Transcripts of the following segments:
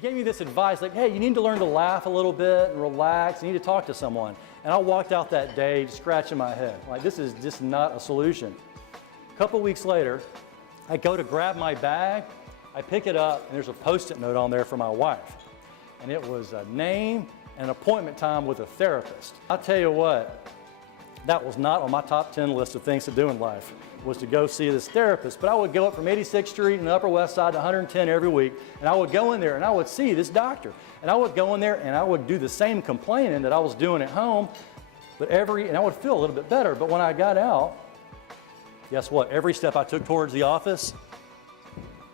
gave me this advice, like, hey, you need to learn to laugh a little bit and relax. You need to talk to someone. And I walked out that day scratching my head. Like, this is just not a solution. A couple weeks later, I go to grab my bag. I pick it up, and there's a Post-it note on there for my wife. And it was a name and an appointment time with a therapist. I'll tell you what, that was not on my top 10 list of things to do in life, was to go see this therapist. But I would go up from 86th Street in the Upper West Side to 110 every week, and I would go in there and I would see this doctor. And I would go in there and I would do the same complaining that I was doing at home, and I would feel a little bit better. But when I got out, guess what? Every step I took towards the office,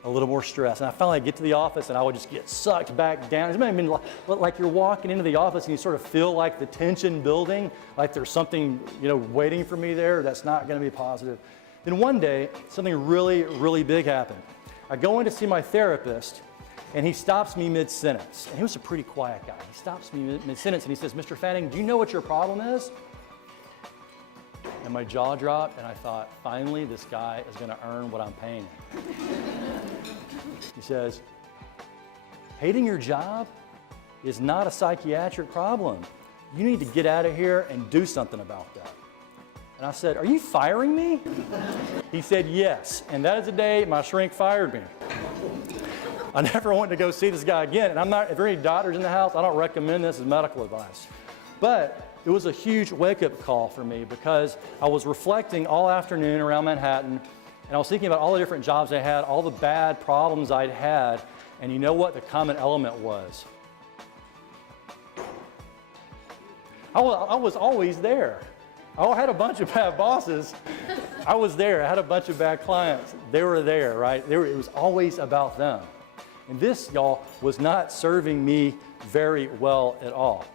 a little more stress. And I finally get to the office and I would just get sucked back down. It's been like you're walking into the office and you sort of feel like the tension building, like there's something, waiting for me there that's not going to be positive. Then one day, something really, really big happened. I go in to see my therapist and he stops me mid-sentence. And he was a pretty quiet guy. He stops me mid-sentence and he says, Mr. Fanning, do you know what your problem is? And my jaw dropped and I thought, finally, this guy is going to earn what I'm paying him. He says, hating your job is not a psychiatric problem. You need to get out of here and do something about that. And I said, are you firing me? He said, yes. And that is the day my shrink fired me. I never wanted to go see this guy again. And if there are any doctors in the house, I don't recommend this as medical advice. But it was a huge wake-up call for me because I was reflecting all afternoon around Manhattan, and I was thinking about all the different jobs I had, all the bad problems I'd had, and you know what the common element was? I was always there. I had a bunch of bad bosses. I was there. I had a bunch of bad clients. They were there, right? It was always about them. And this, y'all, was not serving me very well at all.